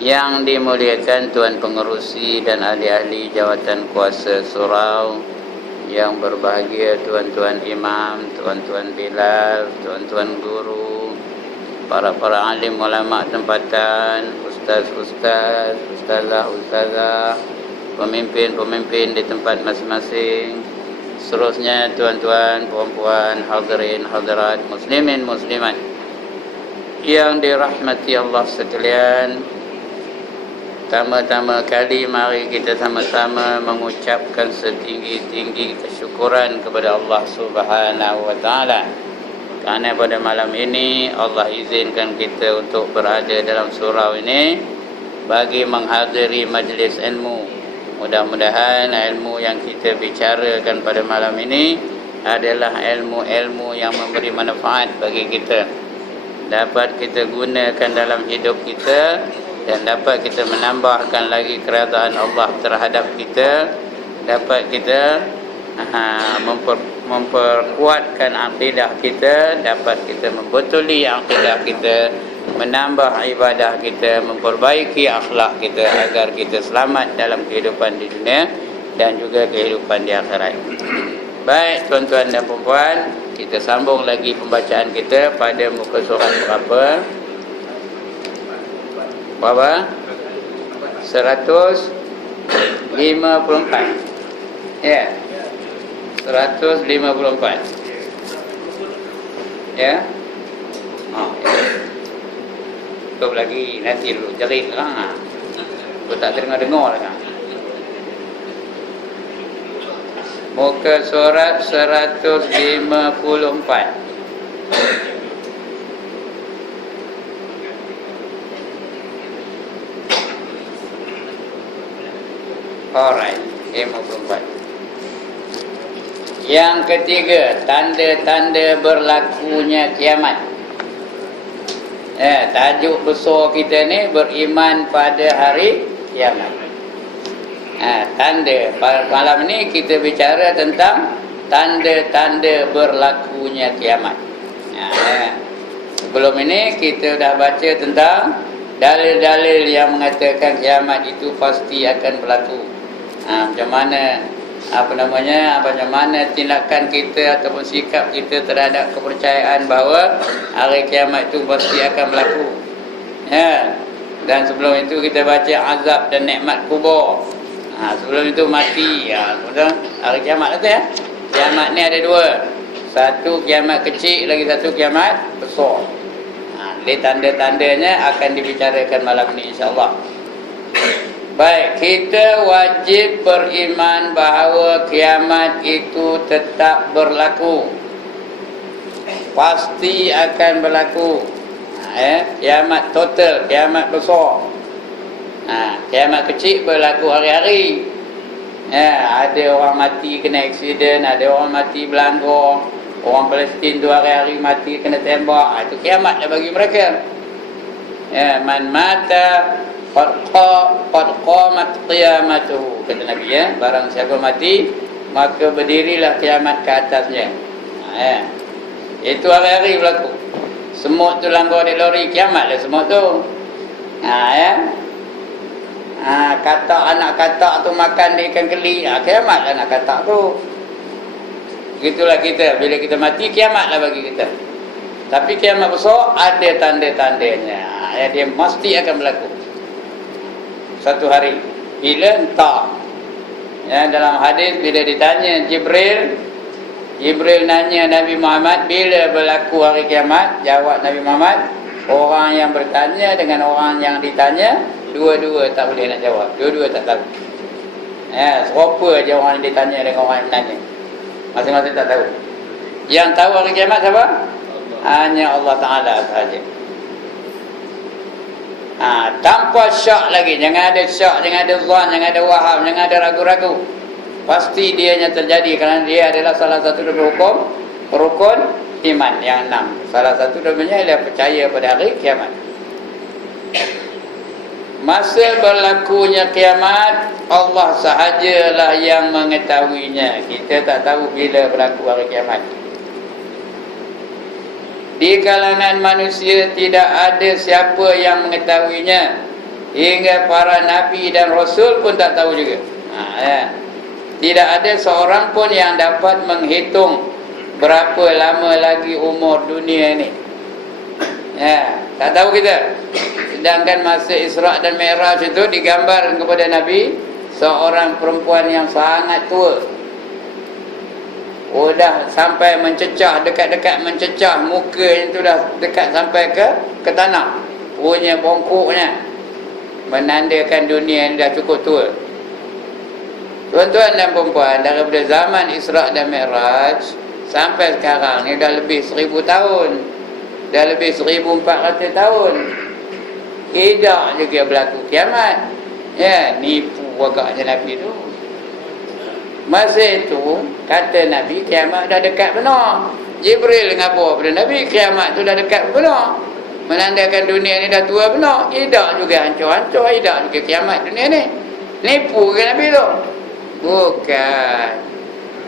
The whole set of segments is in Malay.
Yang dimuliakan Tuan Pengerusi dan ahli-ahli jawatan kuasa surau, yang berbahagia tuan-tuan imam, tuan-tuan bilal, tuan-tuan guru, para alim ulama tempatan, ustaz-ustaz, ustazah, pemimpin-pemimpin di tempat masing-masing, seterusnya tuan-tuan, puan-puan, hadirin, hadirat, muslimin, muslimat yang dirahmati Allah sekalian. Pertama-tama kali mari kita sama-sama mengucapkan setinggi-tinggi kesyukuran kepada Allah Subhanahu wa taala. Kerana pada malam ini Allah izinkan kita untuk berada dalam surau ini bagi menghadiri majlis ilmu. Mudah-mudahan ilmu yang kita bicarakan pada malam ini adalah ilmu-ilmu yang memberi manfaat bagi kita, dapat kita gunakan dalam hidup kita, dan dapat kita menambahkan lagi keredaan Allah terhadap kita, dapat kita memperkuatkan akidah kita, dapat kita membetuli akidah kita, menambah ibadah kita, memperbaiki akhlak kita agar kita selamat dalam kehidupan di dunia dan juga kehidupan di akhirat. Baik tuan-tuan dan puan-puan, kita sambung lagi pembacaan kita pada muka surat berapa? 154. Ya. 154. Ya. Tutup lagi nanti dulu jerit lah. Aku tak dengar lah kan. Muka surat 154. Alright, 54. Yang ketiga, tanda-tanda berlakunya kiamat. Tajuk besar kita ni beriman pada hari kiamat. Tanda. Malam ni kita bicara tentang tanda-tanda berlakunya kiamat. Sebelum ini kita dah baca tentang dalil-dalil yang mengatakan kiamat itu pasti akan berlaku. Macam mana tindakan kita ataupun sikap kita terhadap kepercayaan bahawa hari kiamat itu pasti akan berlaku. Dan sebelum itu kita baca azab dan nikmat kubur. Sebelum itu mati. Betul? Hari kiamat itu ya. Kiamat ni ada dua. Satu kiamat kecil, lagi satu kiamat besar. Jadi tanda-tandanya akan dibicarakan malam ni insya-Allah. Baik, kita wajib beriman bahawa kiamat itu tetap berlaku. Pasti akan berlaku. Kiamat total, kiamat besar. Kiamat kecil berlaku hari-hari. Ada orang mati kena aksiden, ada orang mati berlanggar, orang Palestin tu hari-hari mati kena tembak. Itu kiamat dah bagi mereka. Man mata qad qamat qiyamatuhu, kata Nabi ya. Barang siapa mati maka berdirilah kiamat ke atasnya. Itu hari-hari berlaku. Semut tu langgar di lori, kiamat lah semut tu. Katak, anak katak tu makan di ikan keli, kiamat lah anak katak tu. Begitulah kita, bila kita mati kiamat lah bagi kita. Tapi kiamat besar ada tanda-tandanya. Dia mesti akan berlaku satu hari. Bila entah. Dalam hadis bila ditanya Jibril nanya Nabi Muhammad bila berlaku hari kiamat, jawab Nabi Muhammad, orang yang bertanya dengan orang yang ditanya dua-dua tak boleh nak jawab, dua-dua tak tahu. Serupa je orang yang ditanya dengan orang yang menanya, masing-masing tak tahu. Yang tahu hari kiamat siapa? Hanya Allah Ta'ala sahaja. Tanpa syak lagi. Jangan ada syak, jangan ada zon, jangan ada waham, jangan ada ragu-ragu. Pasti dianya terjadi kerana dia adalah salah satu dari rukun iman yang 6. Salah satu darinya ialah percaya pada hari kiamat. Masa berlakunya kiamat, Allah sahajalah yang mengetahuinya. Kita tak tahu bila berlaku hari kiamat. Di kalangan manusia tidak ada siapa yang mengetahuinya hingga para nabi dan rasul pun tak tahu juga. Ya. Tidak ada seorang pun yang dapat menghitung berapa lama lagi umur dunia ini. Ya, tak tahu kita. Sedangkan masa Isra' dan Mi'raj itu digambar kepada Nabi seorang perempuan yang sangat tua. Oh, dah sampai mencecah, dekat-dekat mencecah, muka itu dah dekat sampai ke tanah. Punya bongkoknya menandakan dunia ini dah cukup tua. Tuan-tuan dan puan-puan, daripada zaman Isra' dan Mi'raj sampai sekarang ni dah lebih 1000 tahun. Dah lebih 1400 tahun. Tidak juga berlaku kiamat. Ya, nipu agaknya Nabi tu. Masa itu kata Nabi kiamat dah dekat benar. Jibril ngabar pada Nabi kiamat tu dah dekat benar. Menandakan dunia ni dah tua benar. Tidak juga hancur-hancur, tidak juga kiamat dunia ni. Nipu ke Nabi tu? Bukan.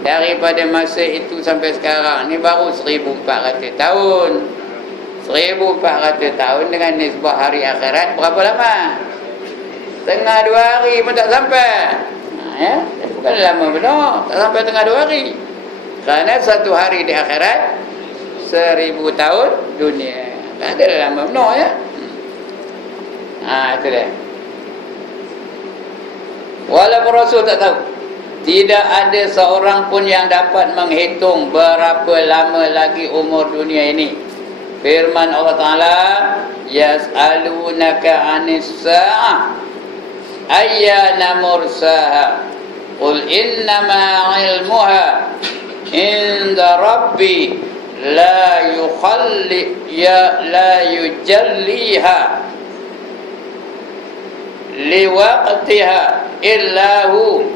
Daripada masa itu sampai sekarang ni baru 1400 tahun. 1400 tahun dengan nisbah hari akhirat berapa lama? Tengah 2 hari pun tak sampai. Ya, bukan lama benar, tak sampai tengah 2 hari. Kerana 1 hari di akhirat 1000 tahun dunia. Tak ada lama benar ya. Itu dia. Walaupun Rasul tak tahu, tidak ada seorang pun yang dapat menghitung berapa lama lagi umur dunia ini. Firman Allah Ta'ala, yas'alunaka 'anis sa'ah ayyana mursaha qul innama 'ilmuha inda rabbi la yujalliha liwaqtiha illa hu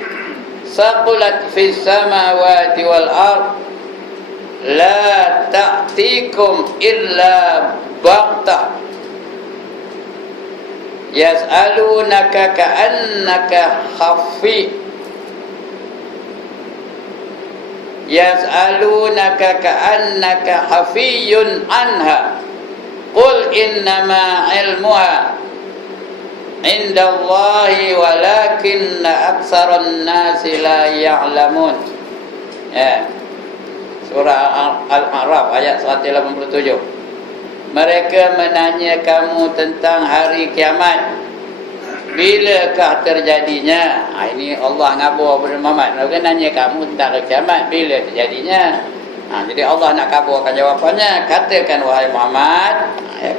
saqulat fis samawati wal ard la ta'tikum illa baghtah yas'alunaka ka'annaka khafi yas'alunaka ka'annaka hafiyun anha qul innama ilmuha indallahi walakinna aktsaran nasi la ya'lamun. Ya. Surah Al-A'raf ayat 187. Mereka menanya kamu tentang hari kiamat, bilakah terjadinya? Ini Allah ngabar kepada Muhammad. Mereka nanya kamu tentang hari kiamat, bila terjadinya? Jadi Allah nak kabarkan jawapannya. Katakan wahai Muhammad,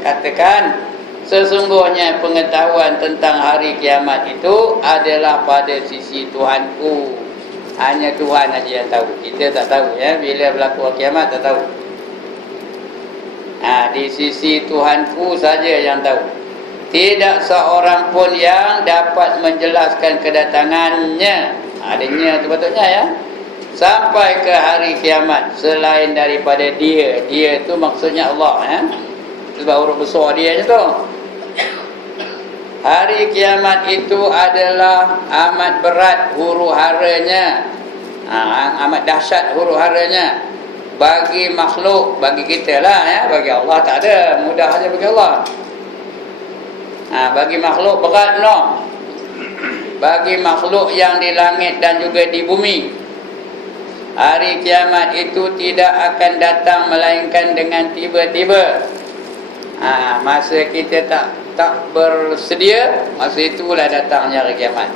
katakan sesungguhnya pengetahuan tentang hari kiamat itu adalah pada sisi Tuhanku. Hanya Tuhan saja yang tahu. Kita tak tahu ya, bila berlaku kiamat tak tahu. Di sisi Tuhanku saja yang tahu. Tidak seorang pun yang dapat menjelaskan kedatangannya. Adanya tu patutnya ya. Sampai ke hari kiamat selain daripada dia. Dia tu maksudnya Allah ya. Sebab huruf besar dia je tu. Hari kiamat itu adalah amat berat huru-haranya, amat dahsyat huru-haranya bagi makhluk, bagi kita lah ya. Bagi Allah tak ada, mudah saja bagi Allah. Bagi makhluk berat no. Bagi makhluk yang di langit dan juga di bumi, hari kiamat itu tidak akan datang melainkan dengan tiba-tiba. Masa kita tak bersedia, masa itulah datangnya hari kiamat.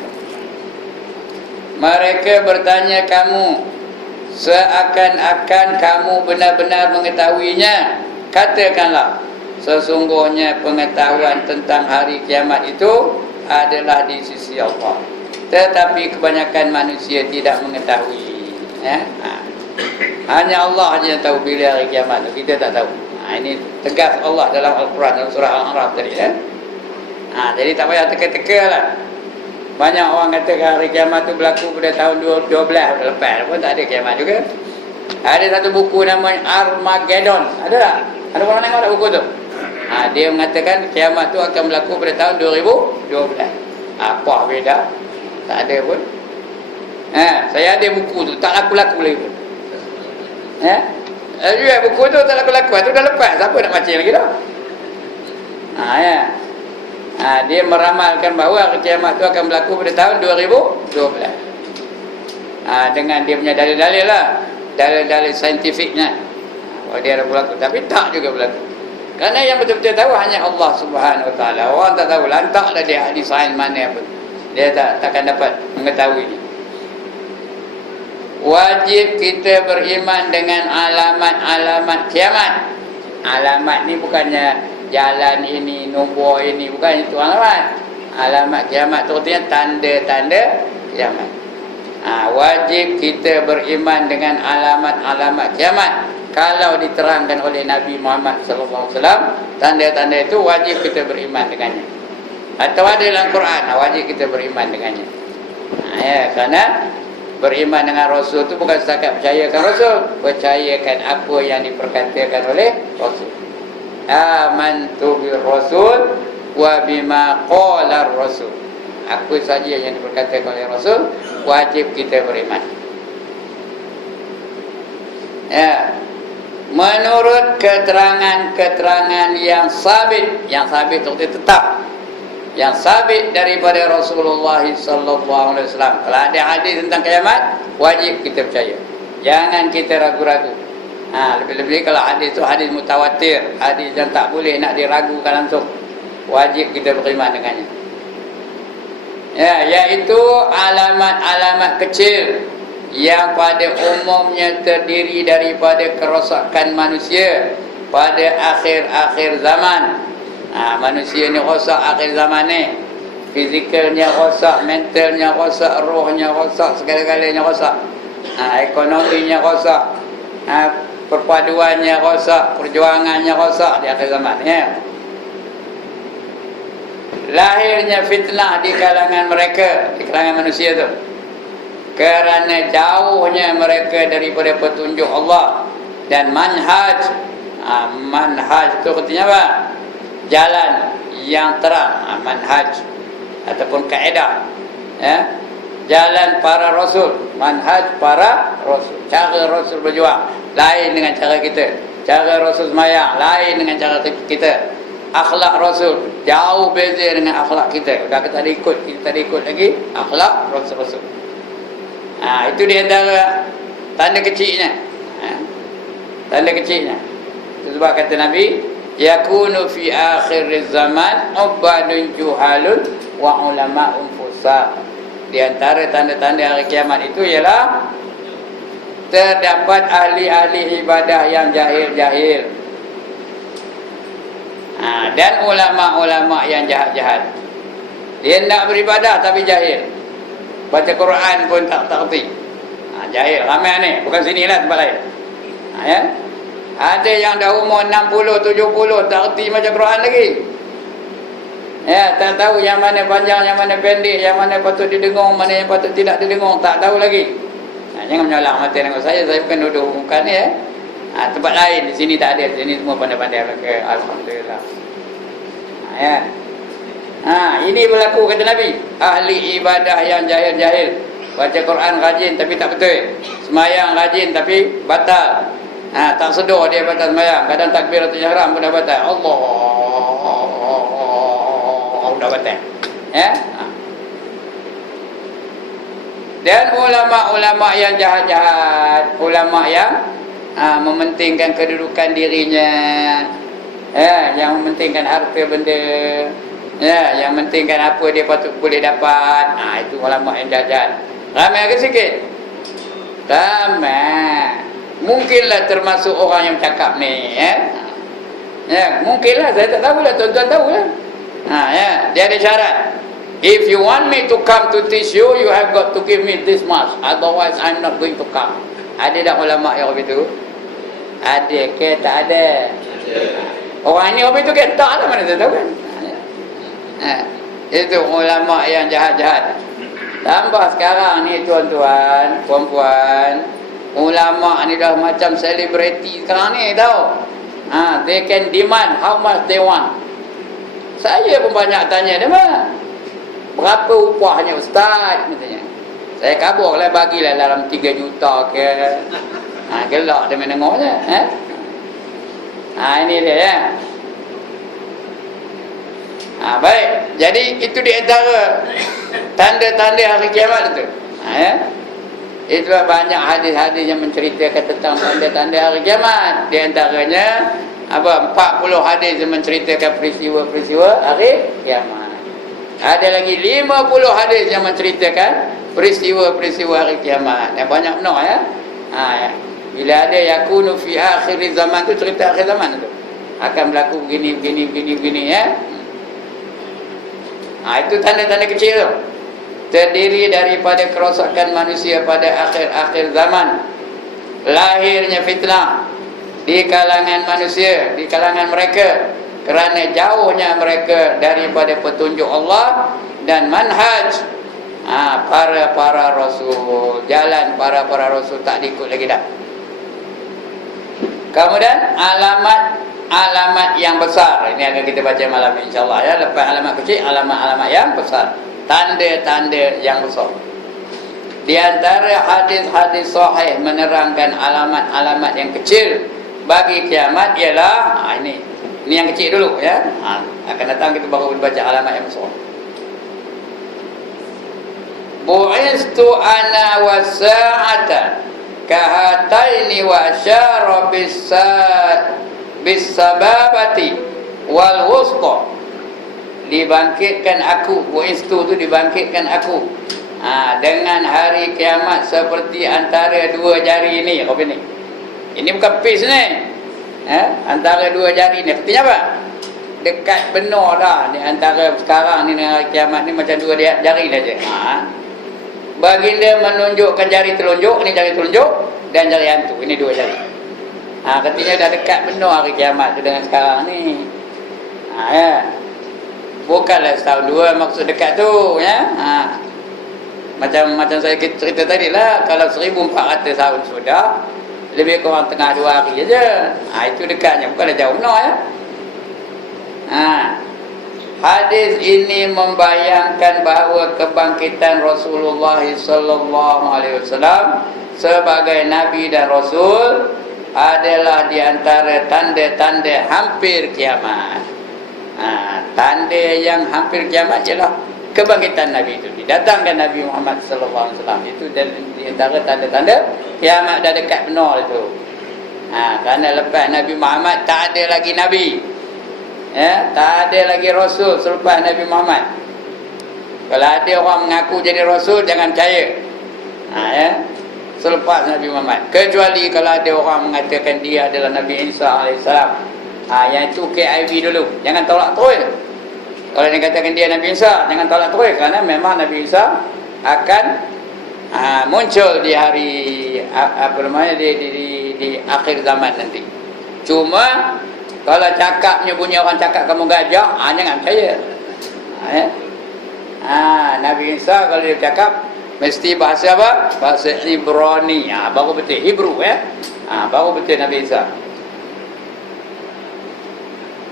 Mereka bertanya kamu seakan-akan kamu benar-benar mengetahuinya. Katakanlah, sesungguhnya pengetahuan tentang hari kiamat itu adalah di sisi Allah, tetapi kebanyakan manusia tidak mengetahui ya. Hanya Allah saja yang tahu bila hari kiamat itu, kita tak tahu. Ini tegas Allah dalam Al-Quran, dalam surah Al-A'raf tadi ya. Jadi tak payah teka-teka lah. Banyak orang kata hari kiamat tu berlaku pada tahun 12 lepas pun tak ada kiamat juga. Ada satu buku namanya Armageddon. Ada tak? Ada orang tengok tak buku tu? Dia mengatakan kiamat tu akan berlaku pada tahun 2012. Apa beda? Tak ada pun. Saya ada buku tu, tak laku-laku lagi pun. Buku tu tak laku-laku. Tu dah lepas. Siapa nak baca lagi dah? Ya. Dia meramalkan bahawa kiamat itu akan berlaku pada tahun 2012. Dengan dia punya dalil-dalil lah, dalil-dalil saintifiknya. Dia ada berlaku, tapi tak juga berlaku. Kerana yang betul-betul tahu hanya Allah Subhanahu Wa Taala. Orang tak tahu, lantaklah dia ahli sains mana pun, dia takkan dapat mengetahuinya. Wajib kita beriman dengan alamat-alamat kiamat. Alamat ni bukannya jalan ini, nombor ini, bukan itu alamat. Alamat kiamat tu artinya tanda-tanda kiamat. Wajib kita beriman dengan alamat-alamat kiamat. Kalau diterangkan oleh Nabi Muhammad sallallahu alaihi wasallam, tanda-tanda itu wajib kita beriman dengannya. Atau ada dalam Quran, wajib kita beriman dengannya. Kerana beriman dengan Rasul itu bukan setakat percayakan Rasul, percayakan apa yang diperkatakan oleh Rasul. Amantu bir Rasul wa bima qala Rasul. Apa saja yang diperkatakan oleh Rasul, wajib kita beriman. Menurut keterangan-keterangan yang sabit itu tetap, yang sabit daripada Rasulullah sallallahu alaihi wasallam. Kalau ada hadis tentang kiamat, wajib kita percaya. Jangan kita ragu-ragu. Lebih-lebih kalau hadis itu hadis mutawatir, hadis yang tak boleh nak diragukan langsung, wajib kita beriman dengannya. Iaitu alamat-alamat kecil yang pada umumnya terdiri daripada kerosakan manusia pada akhir-akhir zaman. Manusia ni rosak akhir zaman ni. Fizikalnya rosak, mentalnya rosak, rohnya rosak, segala-galanya rosak. Ekonominya rosak, perpaduannya rosak, perjuangannya rosak di akhir zaman. Lahirnya fitnah di kalangan mereka, di kalangan manusia tu, kerana jauhnya mereka daripada petunjuk Allah dan manhaj. Manhaj tu artinya apa? Jalan yang terang, manhaj ataupun kaedah, jalan para rasul, manhaj para rasul. Cara rasul berjuang lain dengan cara kita, cara rasul sembahyang lain dengan cara kita, akhlak rasul jauh beza dengan akhlak kita. Dah kita tak ikut lagi akhlak rasul. Itu di antara tanda kecilnya. Tanda kecilnya. Sebab kata Nabi, yakunu fi akhir zaman ubadun juhalun wa ulama'un fusaq. Di antara tanda-tanda hari kiamat itu ialah terdapat ahli-ahli ibadah yang jahil-jahil, dan ulama-ulama yang jahat-jahat. Dia nak beribadah tapi jahil, baca Quran pun tak erti. Jahil ramai ni, bukan sinilah, tempat lain. Ada yang dah umur 60, 70 tak erti baca Quran lagi. Tak tahu yang mana panjang, yang mana pendek, yang mana patut didengung, mana yang patut tidak didengung, tak tahu lagi. Jangan menyalak mata dengan saya bukan duduk bukan ni. Tempat lain, di sini tak ada, di sini semua pandai-pandai belaka. Alhamdulillah. Ini berlaku kata Nabi, ahli ibadah yang jahil-jahil, baca Quran rajin tapi tak betul, sembahyang rajin tapi batal. Tak sedar dia batal sembahyang, kadang takbiratul ihram pun dah batal. Allah dah batal. Dan ulama-ulama yang jahat-jahat, ulama yang mementingkan kedudukan dirinya, yang mementingkan harta benda, yang mementingkan apa dia patut boleh dapat. Itu ulama yang jahat. Ramai ke sikit? Ramai. Mungkinlah termasuk orang yang cakap ni, mungkinlah, saya tak tahulah, tuan-tuan tahulah. Dia ada syarat. If you want me to come to teach you, you have got to give me this much, otherwise I'm not going to come. Ada dah ulama yang begitu? Ada ke tak ada? Orang ini begitu ke tak lah, mana saya tahu kan? Itu ulama yang jahat-jahat. Tambah sekarang ni tuan-tuan, puan-puan, ulama ni dah macam selebriti sekarang ni tau. They can demand how much they want. Saya pun banyak tanya dia, berapa upahnya ustaz? Katanya. Saya kaburlah, bagilah dalam 3 juta ke. Gelak dia main dengarnya. Ini dia ya. Baik, Jadi itu di antara tanda-tanda hari kiamat itu. Itulah banyak hadis-hadis yang menceritakan tentang tanda-tanda hari kiamat. Di antaranya 40 hadis yang menceritakan peristiwa-peristiwa hari kiamat. Ada lagi 50 hadis yang menceritakan peristiwa-peristiwa hari kiamat. Yang banyak benar ya. Bila ada yakunu fi akhir zaman tu, cerita akhir zaman tu akan berlaku begini ya. Itu tanda-tanda kecil tu. Terdiri daripada kerosakan manusia pada akhir-akhir zaman, lahirnya fitnah di kalangan manusia, di kalangan mereka, kerana jauhnya mereka daripada petunjuk Allah dan manhaj para rasul. Jalan para rasul tak diikut lagi dah. Kemudian alamat yang besar, ini akan kita baca malam insya-Allah ya. Lepas alamat kecil, alamat yang besar, tanda-tanda yang besar. Di antara hadis-hadis sahih menerangkan alamat-alamat yang kecil bagi kiamat ialah ini yang kecil dulu ya. Akan datang kita baru baca alamat yang besar. Bu'istu ana wasa'ata kahataini wa asyara bis-sababati wal wusta. Dibangkitkan aku, bu'istu tu dibangkitkan aku dengan hari kiamat seperti antara dua jari ini. Apa ini? Ini bukan pis ni. Antara dua jari ni. Artinya apa? Dekat benar dah. Di antara sekarang ni dengan hari kiamat ni macam dua jari saja. Baginda menunjukkan jari telunjuk, ini jari telunjuk, dan jari hantu, ini dua jari. Katanya dah dekat benar hari kiamat tu dengan sekarang ni. Ya. Bukanlah setahun dua maksud dekat tu ya. Macam saya cerita tadi lah, kalau 1400 tahun sudah, lebih kurang tengah 2 hari saja. Itu dekatnya, bukanlah jauh benar ya. Hadis ini membayangkan bahawa kebangkitan Rasulullah sallallahu alaihi wasallam sebagai nabi dan rasul adalah di antara tanda-tanda hampir kiamat. Tanda yang hampir kiamat ialah kebangkitan nabi itu, didatangkan Nabi Muhammad sallallahu alaihi wasallam. Itu di antara tanda-tanda kiamat dah dekat benar itu. Kerana lepas Nabi Muhammad tak ada lagi nabi. Ya, tak ada lagi rasul selepas Nabi Muhammad. Kalau ada orang mengaku jadi rasul, jangan percaya. Ya, selepas Nabi Muhammad. Kecuali kalau ada orang mengatakan dia adalah Nabi Isa AS. Yang itu KIV dulu. Jangan tolak terus. Kalau dia katakan dia Nabi Isa, jangan tolak terus, kerana memang Nabi Isa akan muncul di hari di akhir zaman nanti. Cuma kalau cakapnya bunyi orang cakap kamu gajah, jangan percaya. Nabi Isa kalau dia cakap mesti bahasa apa? Bahasa Ibrani. Baru betul Hebrew ya. Baru betul Nabi Isa.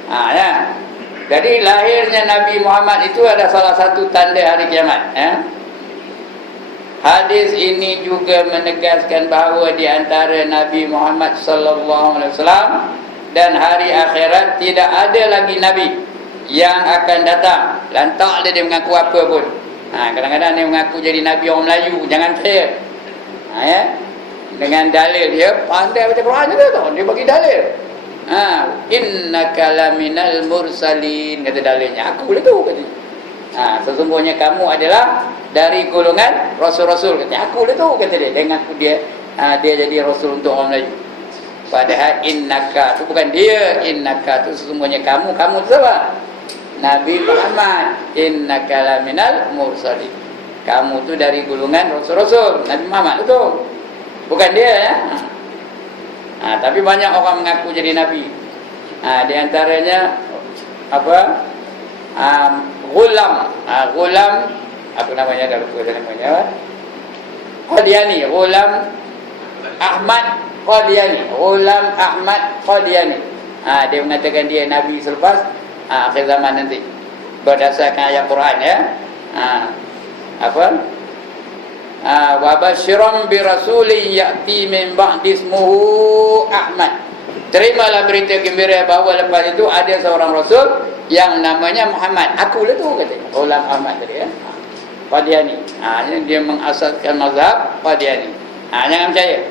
Ya. Jadi lahirnya Nabi Muhammad itu adalah salah satu tanda hari kiamat ya. Hadis ini juga menegaskan bahawa di antara Nabi Muhammad sallallahu alaihi wasallam dan hari akhirat tidak ada lagi nabi yang akan datang. Lantak dia mengaku apa pun. Kadang-kadang dia mengaku jadi nabi orang Melayu, jangan percaya. Ya. Dengan dalil dia pandai baca Quran juga tu. Dia bagi dalil. Innaka laminal mursalin, kata dalilnya. Aku lah tu kata. Sesungguhnya kamu adalah dari golongan rasul-rasul, kata. Aku lah tu kata dia. Dengan aku dia jadi rasul untuk orang Melayu. Padahal innaka tu bukan dia, innaka tu sesungguhnya kamu tu siapa? Nabi Muhammad. Innaka laminal mursalin. Kamu tu dari golongan rasul-rasul, Nabi Muhammad tu. Bukan dia ya. Tapi banyak orang mengaku jadi nabi. Di antaranya apa? Ghulam. Ghulam apa namanya, dah lupa namanya. Qadiani, Ghulam Ahmad Qadiani, Ghulam Ahmad Qadiani. Dia mengatakan dia nabi selepas akhir zaman nanti, berdasarkan ayat Quran ya. Wa basyiran bi rasulin ya'ti min ba'di ismuhu Ahmad. Terimalah berita gembira bahawa lepas itu ada seorang Rasul yang namanya Muhammad. Akulah tu katanya. Ghulam Ahmad tadi ya. Qadiani. Ini dia mengasaskan mazhab Qadiani. Jangan percaya.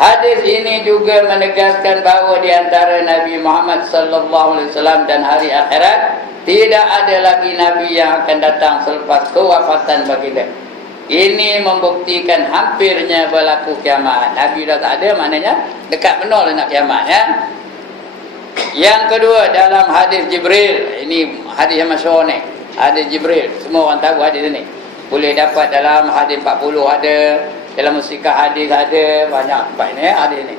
Hadis ini juga menegaskan bahawa di antara Nabi Muhammad sallallahu alaihi wasallam dan hari akhirat tidak ada lagi nabi yang akan datang selepas kewafatan baginda. Ini membuktikan hampirnya berlaku kiamat. Nabi dah tak ada, maknanya dekat benar nak kiamat ya. Yang kedua, dalam hadis Jibril, ini hadis yang masyhur ni. Hadis Jibril, semua orang tahu hadis ini. Boleh dapat dalam hadis 40 ada, dalam musikah hadis ada, banyak tempat ini hadis ini.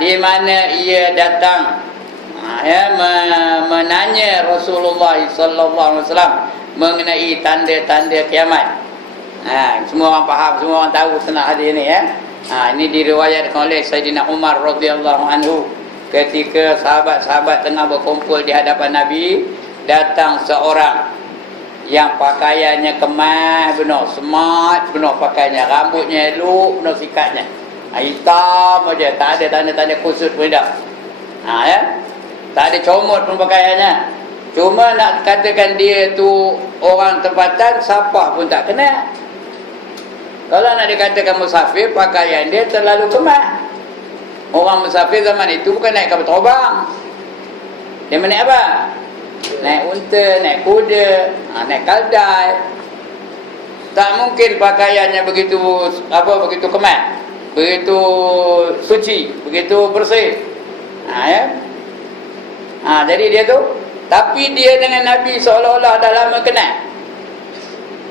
Di mana ia datang menanya Rasulullah sallallahu alaihi wasallam mengenai tanda-tanda kiamat. Semua orang faham, semua orang tahu tentang hadis ini ya. Ini diriwayatkan oleh Sayyidina Umar radhiyallahu anhu. Ketika sahabat-sahabat tengah berkumpul di hadapan Nabi, datang seorang yang pakaiannya kemas benar, smart benar pakaiannya, rambutnya elok benar sikatnya. Hitam aja, tak ada tanda-tanda kusut pun dah. Ya. Tak ada comot pun pakaiannya. Cuma nak katakan dia tu orang tempatan, siapa pun tak kenal. Kalau nak dikatakan musafir, pakaian dia terlalu kemas. Orang musafir zaman itu bukan naik kapal terbang. Dia naik apa? Naik unta, naik kuda, naik kaldai. Tak mungkin pakaiannya begitu begitu kemas, begitu suci, begitu bersih. Ya. Jadi dia tu, tapi dia dengan Nabi seolah-olah dah lama kenal.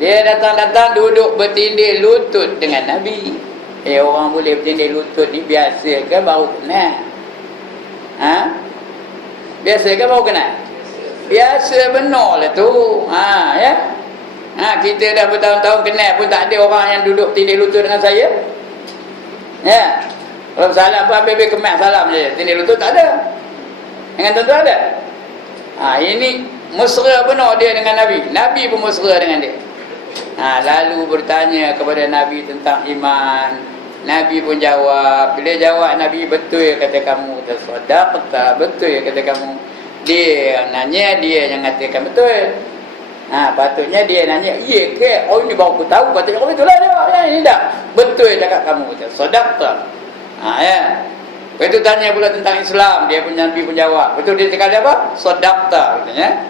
Dia datang-datang duduk bertindih lutut dengan Nabi. Orang boleh bertindih lutut ni biasa ke baru kenal? Biasa ke baru kenal? Biasa benar lah tu. Ya. Kita dah bertahun-tahun kenal pun tak ada orang yang duduk tindih lutut dengan saya. Ya. Kalau salam pun habis-habis kemas salam je. Tindih lutut tak ada. Dengan tuan-tuan ada. Ini mesra benar dia dengan Nabi. Nabi pun mesra dengan dia. Lalu bertanya kepada Nabi tentang iman. Nabi pun jawab. Bila jawab Nabi, betul kata kamu. Sadaqta, betul kata kamu. Dia nanya, dia yang katakan betul. Patutnya dia nanya, iya ke? Oh ini baru aku tahu. Patutnya betul lah dia. Ini dah betul cakap kamu. Sadaqta. Ya. Lepas itu tanya pula tentang Islam. Dia pun Nabi pun jawab. Betul dia cakap apa? Sadaqta katanya.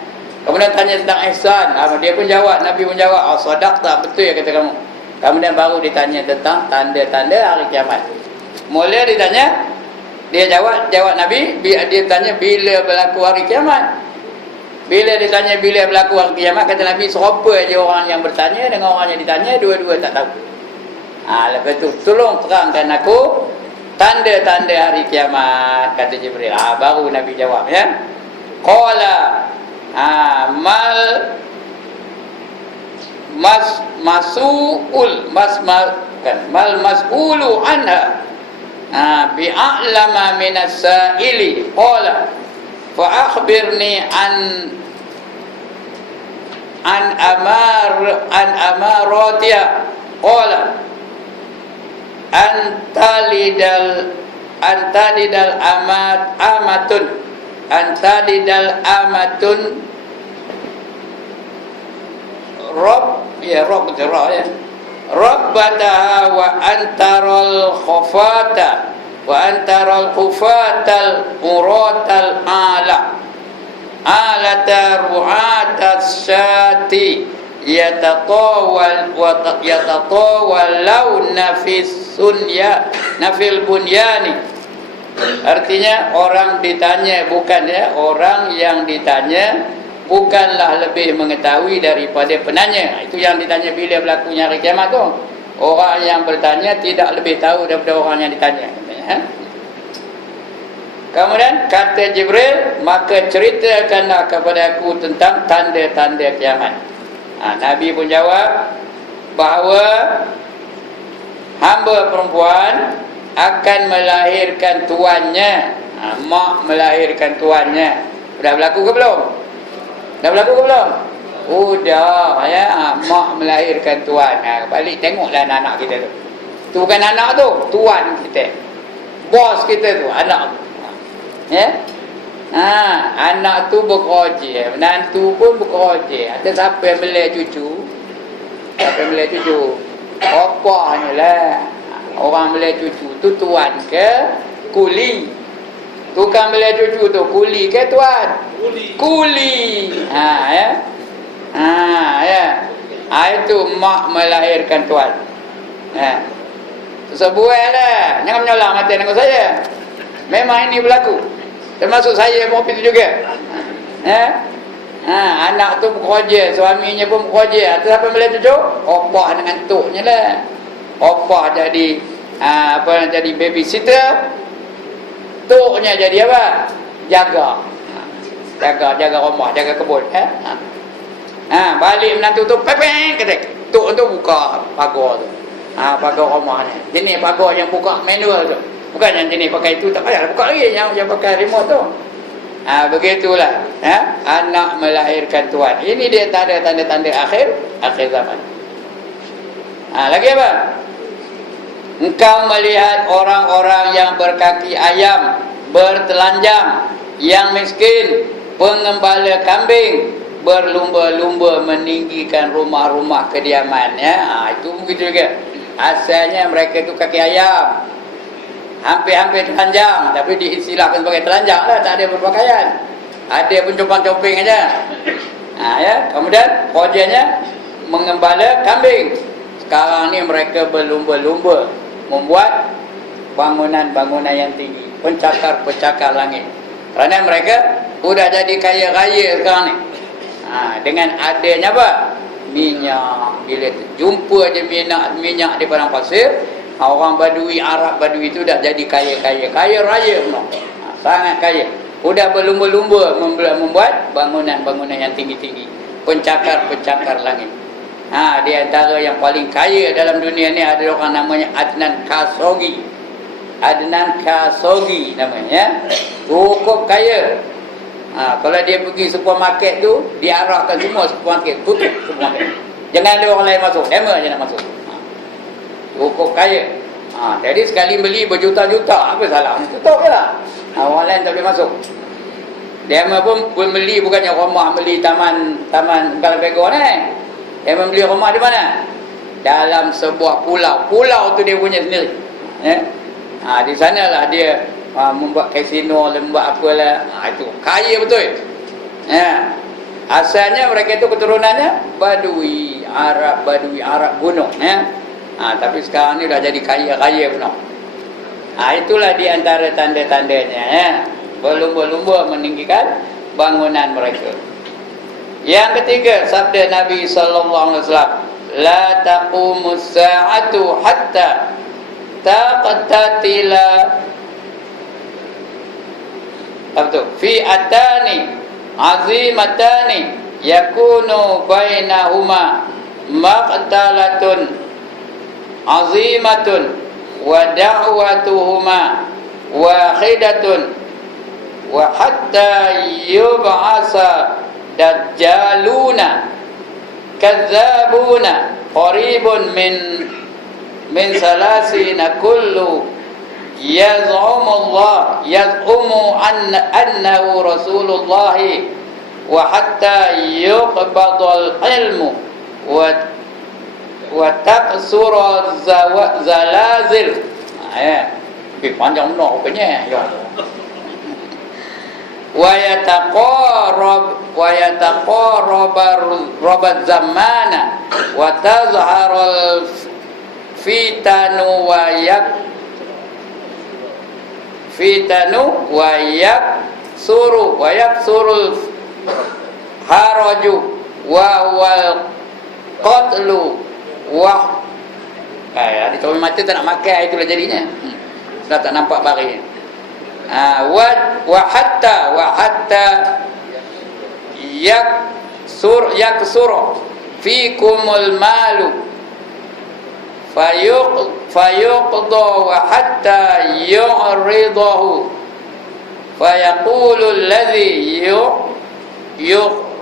Kemudian tanya tentang ihsan. Dia pun jawab, Nabi pun jawab, sadaqta, betul ya kata kamu. Kemudian baru ditanya tentang tanda-tanda hari kiamat. Mula ditanya, dia jawab Nabi, dia tanya bila berlaku hari kiamat. Bila ditanya bila berlaku hari kiamat, kata Nabi, serupa je orang yang bertanya dengan orang yang ditanya, dua-dua tak tahu. Lepas tu, tolong terangkan aku tanda-tanda hari kiamat, kata Jibril. Baru Nabi jawab ya. Qala mal mas'ulu anha bi'a'lama minas sa'ili. Qala fa akhbirni an amaratiha. Qala antalidal amatun rabbataha wa antaral khufatal uratal alata ru'atas syati yatatawallawna nafil bunyani. Artinya orang ditanya bukan ya, orang yang ditanya bukanlah lebih mengetahui daripada penanya. Itu yang ditanya bila berlakunya hari kiamat tu. Orang yang bertanya tidak lebih tahu daripada orang yang ditanya. Kemudian kata Jibril, maka ceritakanlah kepada aku tentang tanda-tanda kiamat. Nabi pun jawab bahawa hamba perempuan akan melahirkan tuannya. Mak melahirkan tuannya. Dah berlaku ke belum? Dah berlaku ke belum? Udah ya, mak melahirkan tuan. Balik tengoklah anak-anak kita tu. Tu bukan anak tu, tuan kita. Bos kita tu, anak. Ya. Anak tu bekerja, menantu pun bekerja. Ada siapa yang beli cucu? Siapa yang beli cucu? Opahnya lah. Orang beli cucu tu tuan ke kuli? Tukang beli cucu tu kuli ke tuan? Kuli. Ya. Ya. Itu mak melahirkan tuan. Sebuah lah. Jangan menyolah mata dengan saya. Memang ini berlaku. Termasuk saya pun itu juga. Anak tu bekerja, suaminya pun bekerja. Siapa yang boleh cucu? Opah dengan tuknya lah. Opah jadi jadi babysitter. Tuknya jadi apa? Jaga rumah, jaga kebun. Balik menantu tu pepeng ketik. Tuk tu buka pagar tu. Pagar rumah ni. Jenis pagar yang buka manual tu. Bukan yang jenis pakai itu, tak payah buka lagi yang pakai remote tu. Begitulah. Anak melahirkan tuan. Ini dia tanda-tanda akhir zaman. Lagi apa? Engkau melihat orang-orang yang berkaki ayam, bertelanjang, yang miskin, pengembala kambing, berlumba-lumba meninggikan rumah-rumah kediaman. Itu begitu juga. Asalnya mereka itu kaki ayam, hampir-hampir telanjang, tapi diistilahkan sebagai telanjang lah, tak ada berpakaian, ada pun compang-comping aja. Ya, kemudian kerjanya mengembala kambing. Sekarang ni mereka berlumba-lumba membuat bangunan-bangunan yang tinggi, pencakar-pencakar langit. Kerana mereka sudah jadi kaya-raya sekarang ni. Dengan adanya apa? Minyak. Bila jumpa je minyak di padang pasir, orang Badui, Arab Badui itu dah jadi kaya raya pun. Sangat kaya. Sudah berlumba-lumba membuat bangunan-bangunan yang tinggi-tinggi, pencakar-pencakar langit. Di antara yang paling kaya dalam dunia ni ada orang namanya Adnan Khashoggi. Adnan Khashoggi namanya. Cukup kaya. Kalau dia pergi supermarket tu, diarahkan semua supermarket, tutup supermarket. Jangan ada orang lain masuk, demo je nak masuk. Cukup kaya. Jadi sekali beli berjuta-juta, apa salah? Tutup je lah. Orang lain tak boleh masuk. Dia pun beli bukannya rumah, beli taman Galapagos ni. Dia membeli rumah di mana? Dalam sebuah pulau. Pulau tu dia punya sendiri. Di sanalah dia membuat kasino, membuat apalah. Itu kaya betul. Asalnya mereka itu keturunannya Badui Arab gunung. Tapi sekarang ni dah jadi kaya-kaya pun. Itulah di antara tanda-tandanya. Berlumba-lumba meninggikan bangunan mereka. Yang ketiga, sabda Nabi sallallahu alaihi wasallam, la taqumus sa'atu hatta taqtatila fi'atani azimatani yakunu bainahuma maqtalatun azimatun wa da'watuhuma wahidatun wa hatta yub'asa dajjaluna kadzabuna qaribun min salasina kullu yaz'umu annahu rasulullah wa hatta yuqbadul ilmu wa taqsura zalazil. Panjang benar rupanya ya. Wa yataqarrab zamana wa tazharul fitanu wa yaksurul haraju wa wal qatlu wa di topi mata tak nak makan, itulah jadinya. Sudah tak nampak baring. Wa hatta yaksuru fikumul malu fayuqda wa hatta yu'ridahu fayaqulu alladhi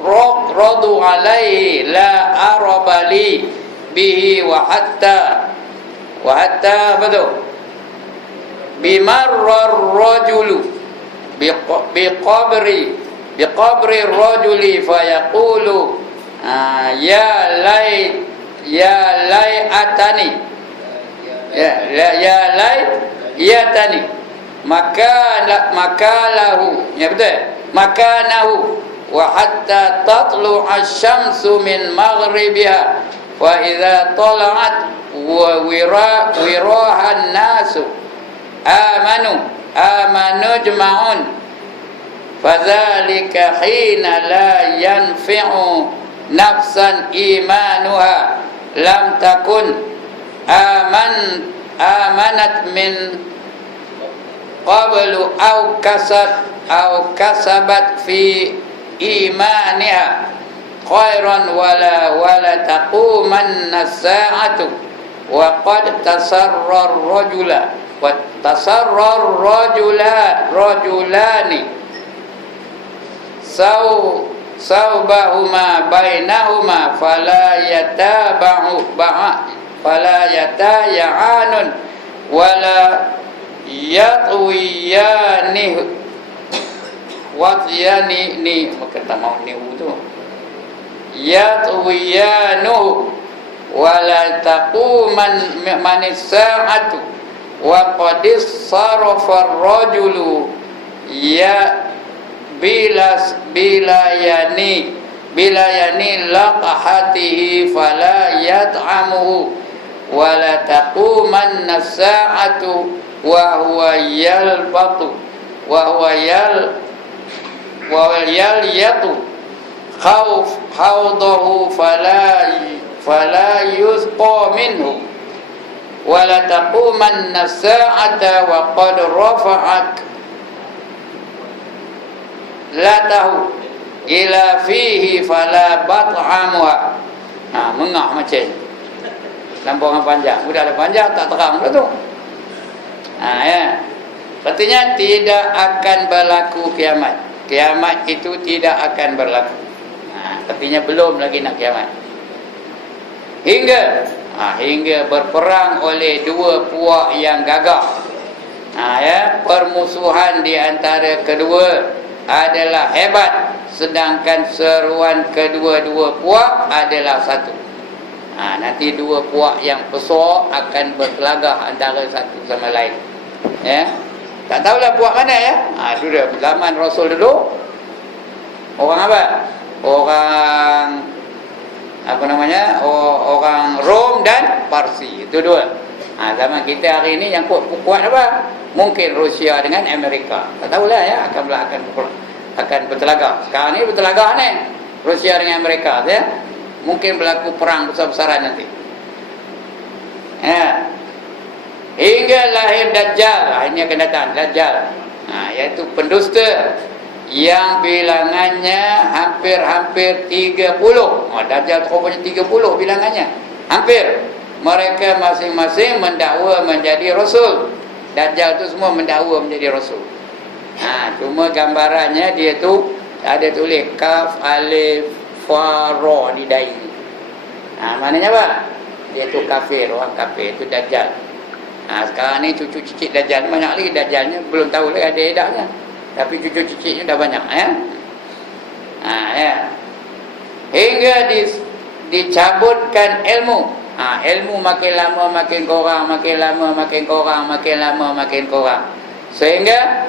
radu alaihi la arabali bihi wa hatta apa tu bimarrar rajulu biqabri rajuli fayaqulu ya layatani ya layatani makalahu ya betul makanahu wa hatta tatlu asy-syamsu min maghribiha wa idza tala'at wa wirahan nasu amanu jma'un fadzalika hina la yanfi'u nafsan imanuha lam takun amanat min qablu aw kasabat fi imaniha khairan wala taqumanna as-sa'atu wa qad tasarrar rajulani saubahuma bainahuma fala yatayanun wala yatwiyani ni kata mau ni tu yatwiyanu wala taquman manisa'atu wa qadis sarafa ar-rajulu ya bilayani laqahatihi fala yat'amuhu wala taquman as-sa'atu wa huwa yalbatu wa huwa yatu khawdahu fala yusqa minhu wala taquman as-sa'ata wa qad rafa'at latahu ila fihi fala bat'amuha. Mengah macam lampungan panjang, udah ada panjang tak terang dah tu. Ya. Artinya tidak akan berlaku kiamat. Kiamat itu tidak akan berlaku. Artinya belum lagi nak kiamat. Hingga berperang oleh dua puak yang gagah. Ya, permusuhan di antara kedua adalah hebat, sedangkan seruan kedua-dua puak adalah satu. Nanti dua puak yang besar akan berkelagah antara satu sama lain. Ya, tak tahulah puak mana ya. Sudah zaman Rasul dulu. Orang apa? Orang Rom dan Parsi. Itu dua. Zaman kita hari ini yang kuat apa? Mungkin Rusia dengan Amerika. Tak tahulah ya, akan bertelagah. Sekarang ni bertelagah ni Rusia dengan Amerika ya. Mungkin berlaku perang besar-besaran nanti. Ya. Hingga lahir Dajjal. Ini akan datang Dajjal. Iaitu pendusta yang bilangannya hampir 30. Dajjal rupanya 30 bilangannya. Hampir. Mereka masing-masing mendakwa menjadi rasul. Dajjal tu semua mendakwa menjadi rasul. Cuma gambarannya dia tu ada tulis kaf alif fa ra di dahi. Maknanya apa? Dia tu kafir, orang kafir, itu Dajjal. Sekarang ni cucu cicit Dajjal banyak lagi. Dajjalnya belum tahu lagi ada edaknya, tapi cucu cicitnya dah banyak ya. Ya. Hingga dicabutkan ilmu. Ilmu makin lama makin kurang, makin lama makin kurang, makin lama makin kurang. Sehingga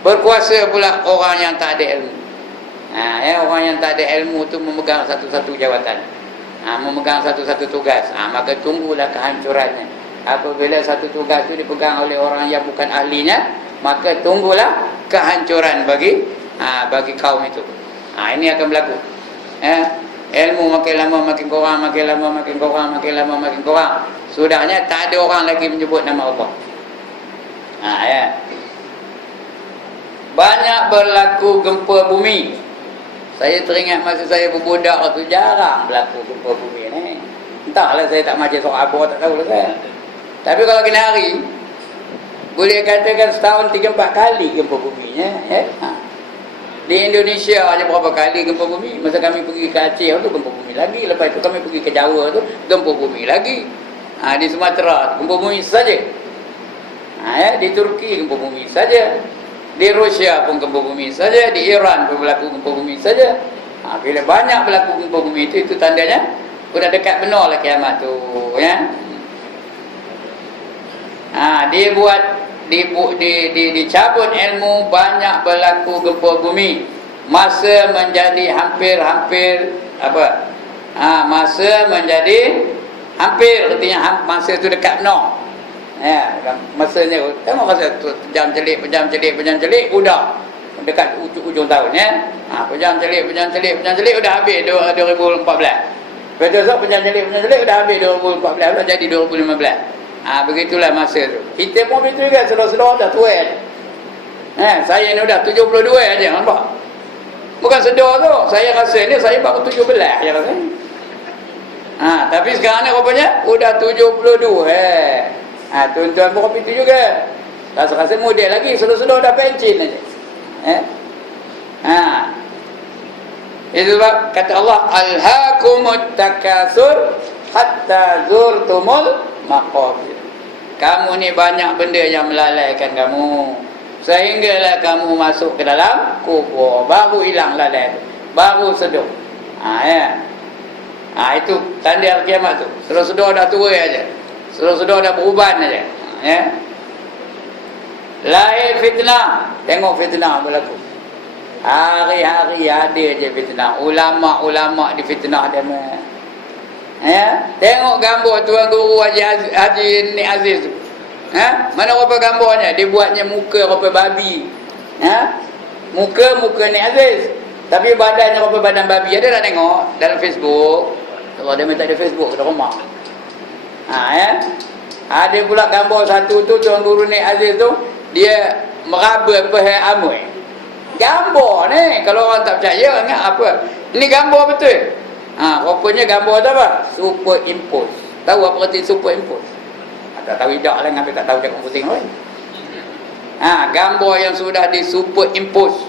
berkuasa pula orang yang tak ada ilmu. Ya, orang yang tak ada ilmu tu memegang satu-satu jawatan. Memegang satu-satu tugas. Maka tunggulah kehancurannya. Apabila satu tugas itu dipegang oleh orang yang bukan ahlinya, maka tunggulah kehancuran bagi kaum itu. Ini akan berlaku. Ilmu makin lama makin kurang, makin lama makin kurang, makin lama makin kurang. Sudahnya tak ada orang lagi menyebut nama Allah. Ya. Banyak berlaku gempa bumi. Saya teringat masa saya berbudak tu jarang berlaku gempa bumi ni. Entahlah, saya tak macam seorang abah, tak tahu lah saya. Tapi kalau kena hari, boleh katakan setahun 3-4 kali gempa buminya. Di Indonesia aja berapa kali gempa bumi. Masa kami pergi ke Aceh tu gempa bumi lagi. Lepas tu kami pergi ke Jawa tu gempa bumi lagi. Di Sumatera gempa bumi saja. Di Turki gempa bumi saja. Di Rusia pun gempa bumi saja. Di Iran pun berlaku gempa bumi saja. Bila banyak berlaku gempa bumi itu tandanya sudah dekat benar lah kiamat tu, ya. Dicabut ilmu, banyak berlaku gempa bumi. Masa menjadi hampir-hampir apa? Masa menjadi hampir, artinya masa itu dekat benar. Ya, masanya tengok masa tu jam celik, udah dekat ujung tahun, ya. Pejam celik udah habis 2014. Betul tak? Pejam celik udah habis 2014, dah jadi 2015. Begitulah masa tu. Kita pun begitu juga, saudara-saudara dah tua aja. Saya ni dah 72 aja, nampak? Bukan sedar tu. Saya rasa ni saya baru 17 je rasanya. Tapi sekarang ni rupanya udah 72. Tuan-tuan pun begitu juga. Rasa-rasa model lagi, saudara-saudara dah pencin aja. Itu sebab kata Allah, alhaakumut takasur hatta zurtumul maqabir. Kamu ni banyak benda yang melalaikan kamu, sehinggalah kamu masuk ke dalam kubur, baru hilang lalai, baru seduk. Itu tanda hari kiamat tu. Saudara-saudara dah tua aja, saudara-saudara dah beruban aja, ya. Lahir fitnah, tengok fitnah berlaku. Hari-hari ada je fitnah. Ulama-ulama di fitnah dia. Tengok gambar Tuan Guru Haji Nik Aziz tu. Mana rupa gambarnya? Dia buatnya muka rupa babi. Muka Nik Aziz, tapi badannya rupa badan babi. Ada tak tengok dalam Facebook? Kalau dia minta ada Facebook kat rumah. Ada pula gambar satu tu Tuan Guru Nik Aziz tu, dia meraba peha amoi. Gambar ni kalau orang tak percaya ingat apa? Ini gambar betul. Rupanya gambar tu apa? Superimpose. Tahu apa arti superimpose? Tak tahu tidak lah, tapi tak tahu cakap pusing pun. Gambar yang sudah di superimpose.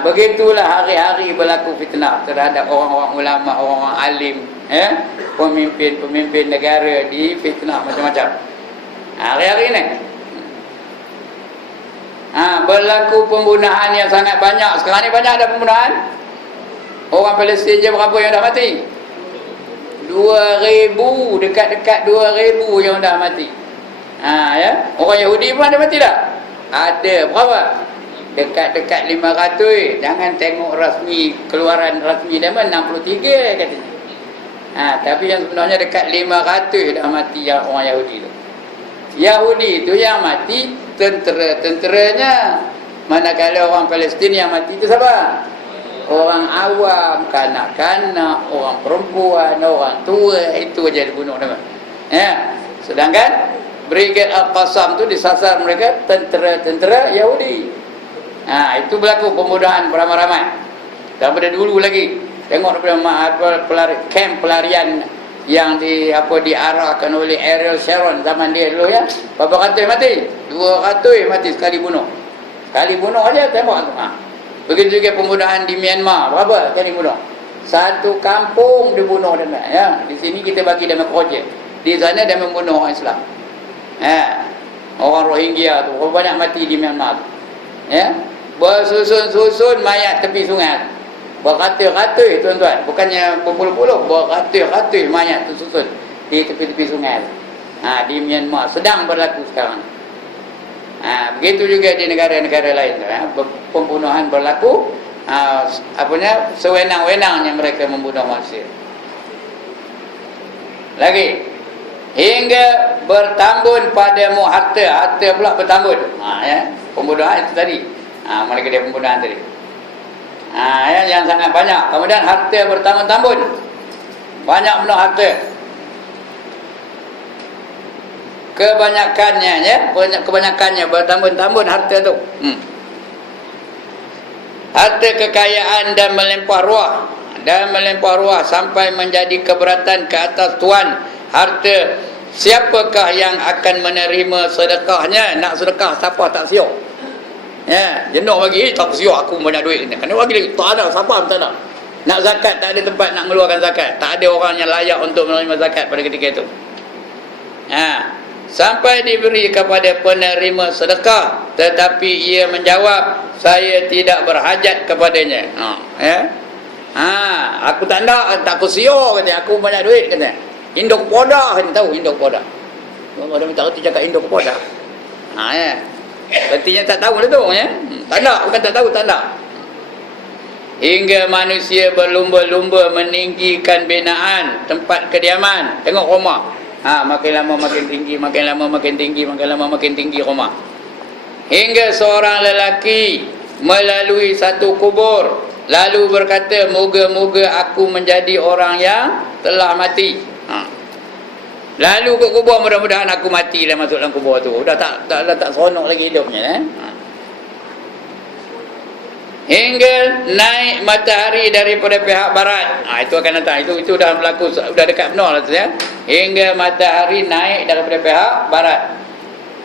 Begitulah hari-hari berlaku fitnah terhadap orang-orang ulama, orang-orang alim, pemimpin-pemimpin negara di fitnah macam-macam. Hari-hari ni berlaku pembunuhan yang sangat banyak. Sekarang ni banyak ada pembunuhan. Orang Palestin je berapa yang dah mati? 2,000, dekat-dekat 2,000 yang dah mati. Ya. Orang Yahudi pun ada mati tak? Ada. Berapa? Dekat-dekat 500. Jangan tengok rasmi, keluaran rasmi dia pun 63 katanya. Tapi yang sebenarnya dekat 500 dah mati yang orang Yahudi tu. Yahudi tu yang mati tentera-tenteranya. Manakala orang Palestin yang mati tu siapa? Orang awam, kanak-kanak, orang perempuan, orang tua, itu aja dibunuh nama. Sedangkan Brigade Al-Qassam tu disasar mereka tentera-tentera Yahudi. Itu berlaku pembunuhan beramai-ramai. Daripada dulu lagi. Tengok daripada kamp pelarian yang diarahkan oleh Ariel Sharon zaman dia dulu, ya. Berapa ratus mati? 200 mati sekali bunuh. Sekali bunuh aja tembak tu. Begitu juga pembunuhan di Myanmar. Berapa kali bunuh? Satu kampung dibunuh dia, ya. Di sini kita bagi nama projek. Di sana dia membunuh orang Islam. Orang Rohingya tu banyak mati di Myanmar tu. Ya. Bersusun-susun mayat tepi sungai. Beratus-ratus tuan-tuan, bukannya berpuluh-puluh, beratus-ratus mayat tersusun di tepi-tepi sungai. Di Myanmar sedang berlaku sekarang. Begitu juga di negara-negara lain, pembunuhan berlaku, sewenang-wenangnya mereka membunuh manusia. Lagi, hingga bertambun padamu harta pula bertambun. Ya, pembunuhan itu tadi. Mereka dia pembunuhan tadi. Yang sangat banyak. Kemudian harta bertambun-tambun. Banyak benar harta. Kebanyakannya bertambun-tambun harta tu. Harta kekayaan dan melimpah ruah sampai menjadi keberatan ke atas tuan harta. Siapakah yang akan menerima sedekahnya? Nak sedekah siapa tak siap? Ya, jenuh bagi, tak siap aku banyak duit ni. Kena bagi lagi. Tak ada, siapa pun tak ada. Nak zakat, tak ada tempat nak mengeluarkan zakat. Tak ada orang yang layak untuk menerima zakat pada ketika itu. Sampai diberi kepada penerima sedekah, tetapi ia menjawab, saya tidak berhajat kepadanya. Aku tak nak, tak kusio kata, aku banyak duit kata. Induk poda, tahu induk poda. Orang minta reti cakap induk poda. Artinya tak tahu lah tu ya. Tak nak, bukan tak tahu, tak nak. Hingga manusia berlumba-lumba meninggikan binaan tempat kediaman. Tengok rumah. Makin lama makin tinggi, makin lama makin tinggi, makin lama makin tinggi rumah. Hingga seorang lelaki melalui satu kubur, lalu berkata, moga-moga aku menjadi orang yang telah mati. Lalu ke kubur, mudah-mudahan aku mati dah masuk dalam kubur tu. Dah tak seronok lagi hidupnya. Hingga naik matahari daripada pihak barat. Itu akan datang. Itu dah berlaku, dah dekat benar lah tu ya. Hingga matahari naik daripada pihak barat.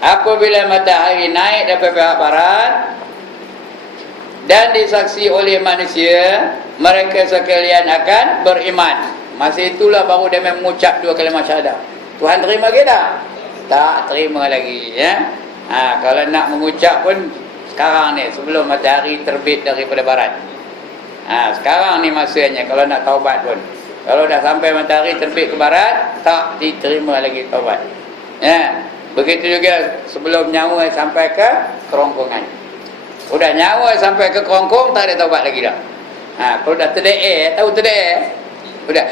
Apabila matahari naik daripada pihak barat dan disaksi oleh manusia, mereka sekalian akan beriman. Masa itulah baru dia mengucap 2 kalimah syahadah. Tuhan terima ke tak? Tak terima lagi ya. Kalau nak mengucap pun sekarang ni, sebelum matahari terbit daripada barat. Sekarang ni masanya kalau nak taubat pun. Kalau dah sampai matahari terbit ke barat, tak diterima lagi taubat. Ya. Begitu juga sebelum nyawa sampai ke kerongkongan. Udah nyawa sampai ke kerongkong, tak ada taubat lagi dah. Kalau dah terde'er, tahu terde'er? Udah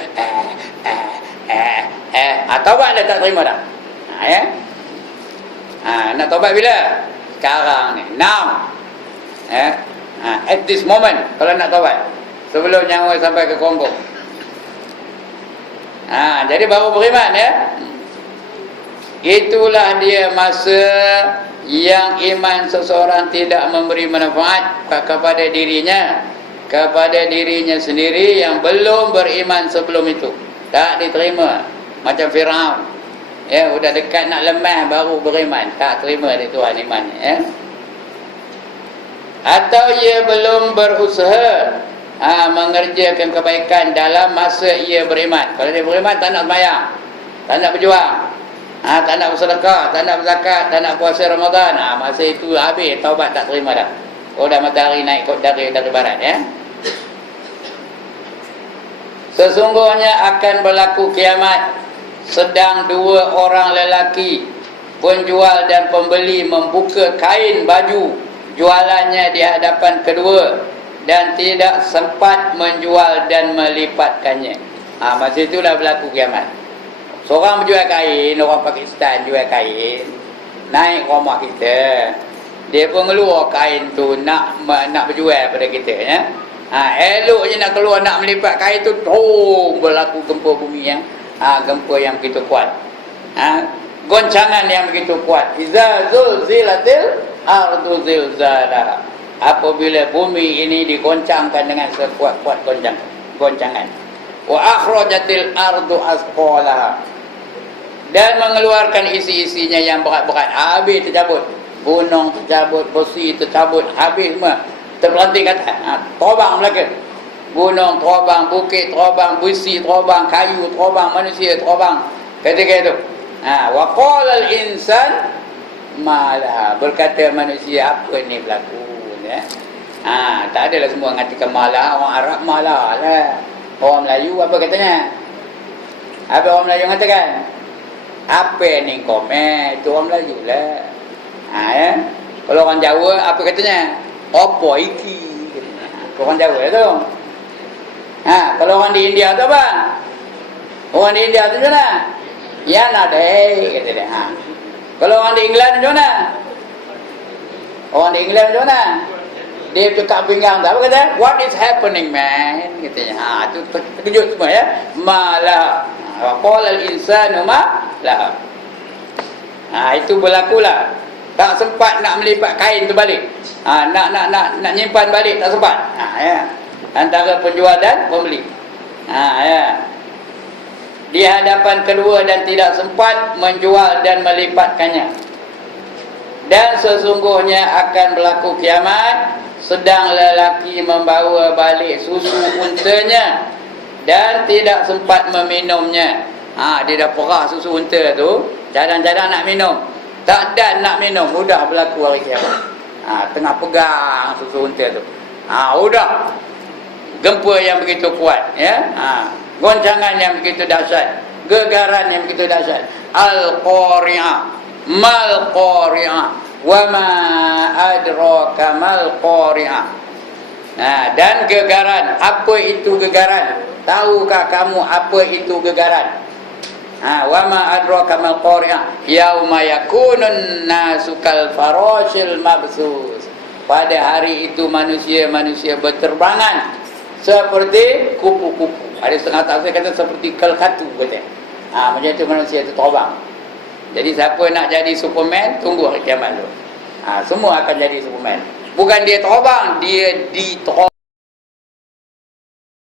taubat dah tak terima dah. Ya. Nak taubat bila? Sekarang ni, now. At this moment, kalau nak taubat. Sebelum nyawa sampai ke kerongkong. Jadi baru beriman ya. Itulah dia masa yang iman seseorang tidak memberi manfaat kepada dirinya sendiri yang belum beriman sebelum itu. Tak diterima. Macam Firaun. Ya, udah dekat nak lemah baru beriman, tak terima dia Tuhan imannya ya. Atau ia belum berusaha mengerjakan kebaikan dalam masa ia beriman. Kalau dia beriman, tak nak sembahyang, tak nak berjuang, tak nak bersedekah, tak nak berzakat, tak nak puasa Ramadan, masa itu habis, taubat tak terima dah. Dah matahari naik dari barat ya. Sesungguhnya akan berlaku kiamat, sedang 2 orang lelaki, penjual dan pembeli, membuka kain baju jualannya di hadapan kedua dan tidak sempat menjual dan melipatkannya. Masa itulah berlaku kiamat. Seorang menjual kain, orang Pakistan jual kain, naik rumah kita, dia pun keluar kain tu nak berjual pada kita ya. Elok je nak keluar nak melipat kain tu, berlaku gempa bumi yang gempa yang begitu kuat, goncangan yang begitu kuat. Iza zulzilatil ardu zilzalaha, apabila bumi ini digoncangkan dengan sekuat-kuat goncangan. Wa akhrajatil ardu asqalaha, dan mengeluarkan isi-isinya yang berat-berat. Habis tercabut, gunung tercabut, besi tercabut, habis semua terpelanting kat atas. Terbang belaka. Gunung terbang, bukit terbang, besi terbang, kayu terbang, manusia terbang ketika itu. Wa qala al-insan ma laha, berkata manusia, apa ni berlaku ya. Tak adalah semua mengatakan malah. Orang Arab malah lah. Orang Melayu apa katanya? Apa orang Melayu katakan? Apa ni komen? Itu orang Melayu lah. Ya. Kalau orang Jawa apa katanya? Apa iki? Orang Jawa lah tu. Kalau orang di India tu apa? Orang di India tu macam mana? Ya nak deh, kata dia. Kalau orang di England macam mana? Orang di England macam mana? Dia tukar pinggang tak? Apa kata? What is happening man? Katanya. Itu terkejut semua ya. Malah. Qala al-insanu ma lah. Itu berlakulah. Tak sempat nak melipat kain tu balik. Nak nyimpan balik tak sempat. Ya. Antara penjual dan pembeli. Ya. Di hadapan kedua dan tidak sempat menjual dan melipatkannya. Dan sesungguhnya akan berlaku kiamat, sedang lelaki membawa balik susu untanya dan tidak sempat meminumnya. Dia dah perah susu unta tu, cadang-cadang nak minum, tak dan nak minum, sudah berlaku hari kiamat. Tengah pegang susu unta tu, sudah gempa yang begitu kuat, ya. Goncangan yang begitu dahsyat, gegaran yang begitu dahsyat. Al-Qari'ah, mal Qari'ah, wa ma adraka mal Qari'ah. Dan gegaran, apa itu gegaran? Tahukah kamu apa itu gegaran? Wa ma adraka mal Qari'ah, yauma yakunun nasu kal farashil mabsus. Pada hari itu manusia-manusia berterbangan seperti kupu-kupu. Ada setengah tafsir kata seperti kelkatu kata. Macam itu manusia itu terbang. Jadi siapa nak jadi Superman, tunggu hari kiamat dulu. Semua akan jadi Superman. Bukan dia terbang, dia diterbang.